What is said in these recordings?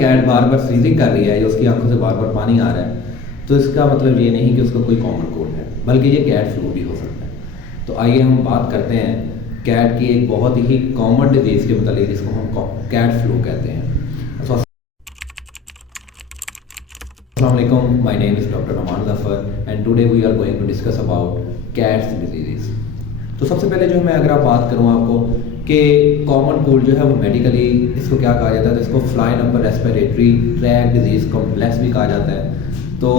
Cat बार बार sneezing कर रही है या उसकी आंखों से बार बार पानी आ रहा है, तो इसका मतलब ये नहीं कि उसको कोई कॉमन कोल्ड है, बल्कि ये कैट फ्लू भी हो सकता है। तो आइए हम बात करते हैं कैट की एक बहुत ही कॉमन डिजीज़ के मतलब जिसको हम कैट फ्लू कहते हैं। Assalamualaikum, my name is Dr. Aman Zafar and today we are going to discuss about cats diseases। तो सबसे पहले जो मैं अगर आप बात करूँ आपको कि कॉमन कोल्ड जो है वो मेडिकली इसको क्या कहा जाता है, तो इसको फ्लाइन upper respiratory tract disease complex भी कहा जाता है। तो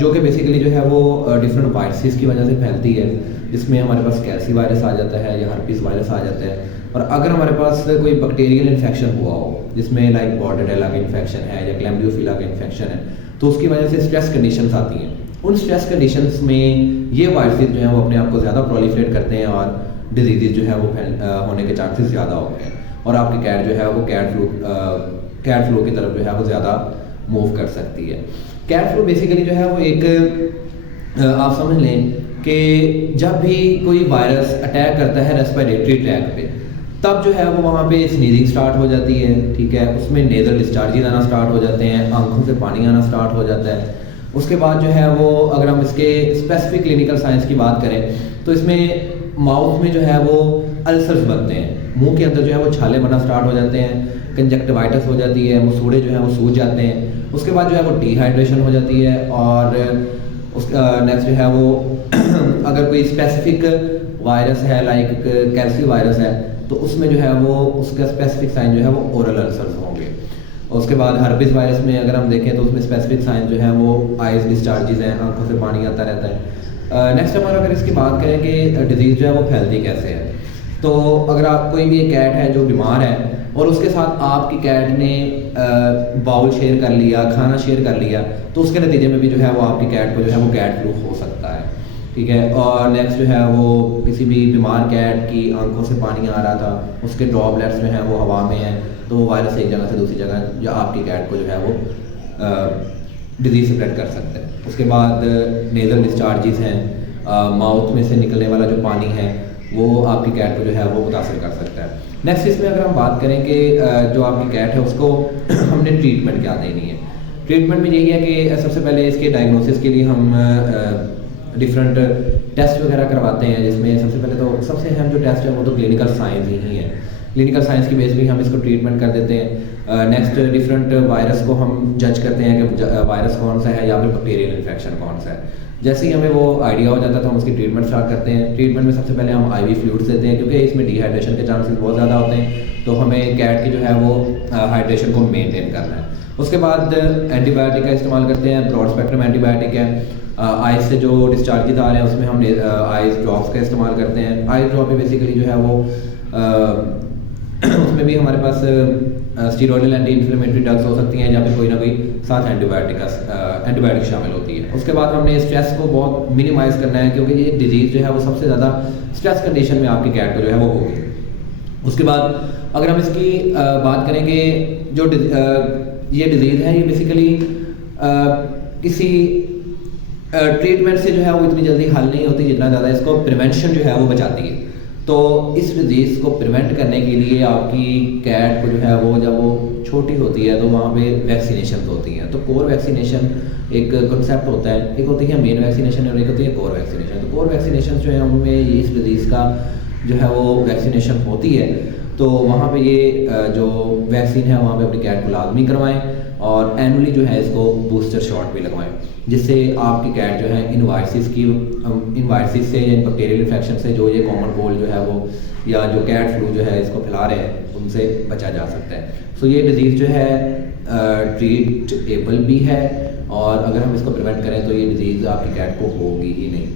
जो कि बेसिकली जो है वो डिफरेंट वायरसेस की वजह से फैलती है, जिसमें हमारे पास कैल्सी वायरस आ जाता है या हर्पीस वायरस आ जाता है। और अगर हमारे पास कोई बैक्टीरियल इन्फेक्शन हुआ हो जिसमें लाइक बॉर्डेरेला का इन्फेक्शन है या क्लैम्बियोफिला का इन्फेक्शन है, तो उसकी वजह से स्ट्रेस कंडीशंस आती हैं। उन स्ट्रेस कंडीशंस में ये वायरसेस जो हैं वो अपने आप को ज़्यादा प्रोलिफरेट करते हैं और डिजीज़ जो है वो होने के चांसेस ज़्यादा होते हैं और आपकी कैट जो है वो कैट फ्लू की तरफ जो है वो ज़्यादा मूव कर सकती है। कैट फ्लू बेसिकली जो है वो एक आप समझ लें कि जब भी कोई वायरस अटैक करता है रेस्पिरेटरी ट्रैक्ट पे, तब जो है वो वहाँ पे स्नीजिंग स्टार्ट हो जाती है, ठीक है, उसमें नेज़ल डिस्चार्जेस आना स्टार्ट हो जाते हैं, आंखों से पानी आना स्टार्ट हो जाता है। उसके बाद जो है वो अगर हम इसके स्पेसिफिक क्लिनिकल साइंस की बात करें तो इसमें माउथ में जो है वो अल्सर्स बनते हैं, मुंह के अंदर जो है वो छाले बनना स्टार्ट हो जाते हैं, कंजक्टिवाइटिस हो जाती है, मसूड़े जो है वो सूज जाते हैं। उसके बाद जो है वो डिहाइड्रेशन हो जाती है और नेक्स्ट जो है वो अगर कोई स्पेसिफिक वायरस है लाइक कैल्सी वायरस है तो उसमें जो है वो उसका स्पेसिफिक साइन जो है वो ओरल अल्सर्स होंगे। और उसके बाद हर्पिस वायरस में अगर हम देखें तो उसमें स्पेसिफिक साइन जो है वो आइज डिस्चार्जेस हैं, आंखों से पानी आता रहता है। नेक्स्ट हमारा अगर इसकी बात करें कि डिजीज़ जो है वो फैलती कैसे है, तो अगर आप कोई भी एक कैट है जो बीमार है और उसके साथ आपकी कैट ने बाउल शेयर कर लिया, खाना शेयर कर लिया, तो उसके नतीजे में भी जो है वो आपकी कैट को जो है वो कैट फ्लू हो सकता है, ठीक है। और नेक्स्ट जो है वो किसी भी बीमार कैट की आंखों से पानी आ रहा था, उसके ड्रॉपलेट्स जो हैं वो हवा में हैं, तो वो वायरस एक जगह से दूसरी जगह या आपकी कैट को जो है वो डिजीज़ स्प्रेड कर सकते हैं। उसके बाद नेज़ल डिस्चार्जेस हैं, माउथ में से निकलने वाला जो पानी है वो आपकी कैट को जो है वो मुतासर कर सकता है। नेक्स्ट इसमें अगर हम बात करें कि जो आपकी कैट है उसको हमने ट्रीटमेंट क्या देनी है, ट्रीटमेंट में यही है कि सबसे पहले इसके डायग्नोसिस के लिए हम डिफरेंट टेस्ट वगैरह करवाते हैं, जिसमें सबसे पहले तो सबसे अहम जो टेस्ट है वो तो क्लिनिकल साइंस ही है। क्लिनिकल साइंस की बेस पे हम इसको ट्रीटमेंट कर देते हैं। नेक्स्ट डिफरेंट वायरस को हम जज करते हैं कि वायरस कौन सा है या फिर बैक्टीरियल इन्फेक्शन कौन सा है। जैसे ही हमें वो आइडिया हो जाता है तो हम उसकी ट्रीटमेंट स्टार्ट करते हैं। ट्रीटमेंट में सबसे पहले हम IV फ्लूइड्स देते हैं क्योंकि इसमें डिहाइड्रेशन के चांसेस बहुत ज़्यादा होते हैं, तो हमें कैट की जो है वो हाइड्रेशन को मेनटेन करना है। उसके बाद एंटीबायोटिक का इस्तेमाल करते हैं, ब्रॉड स्पेक्ट्रम एंटीबायोटिक है। आइज से जो डिस्चार्जेस आ रहे हैं उसमें हम आइज ड्रॉप्स का इस्तेमाल करते हैं। आइज ड्रॉप में बेसिकली जो है वो उसमें भी हमारे पास स्टीरॉयडल एंटी इन्फ्लेमेटरी ड्रग्स हो सकती हैं या फिर कोई ना कोई साथ एंटीबायोटिक शामिल होती है। उसके बाद हमने स्ट्रेस को बहुत मिनिमाइज़ करना है क्योंकि ये डिजीज़ जो है वो सबसे ज़्यादा स्ट्रेस कंडीशन में आपकी कैट को जो है वो होगी। उसके बाद अगर हम इसकी बात करें कि जो ये डिजीज़ है ये बेसिकली किसी ट्रीटमेंट से जो है वो इतनी जल्दी हल नहीं होती जितना ज़्यादा इसको प्रिवेंशन जो है वो बचाती है। तो इस डिजीज़ को प्रिवेंट करने के लिए आपकी कैट को जो है वो जब वो छोटी होती है तो वहाँ पे वैक्सीनेशन होती हैं। तो कोर वैक्सीनेशन एक कंसेप्ट होता है, एक होती है मेन वैक्सीनेशन और एक होती है कोर वैक्सीनेशन। तो कोर वैक्सीनेशन जो है उनमें इस डिजीज़ का जो है वो वैक्सीनेशन होती है, तो वहाँ पे ये जो वैक्सीन है वहाँ पे अपनी कैट को लाजमी करवाएं और एनुअली जो है इसको बूस्टर शॉट भी लगवाएं, जिससे आपकी कैट जो है इन वायरसेस से या बैक्टीरियल इन्फेक्शन से जो ये कॉमन कोल्ड जो है वो या जो कैट फ्लू जो है इसको फैला रहे हैं उनसे बचा जा सकता है। सो ये डिजीज़ जो है ट्रीटेबल भी है और अगर हम इसको प्रिवेंट करें तो ये डिजीज़ आपकी कैट को होगी ही नहीं।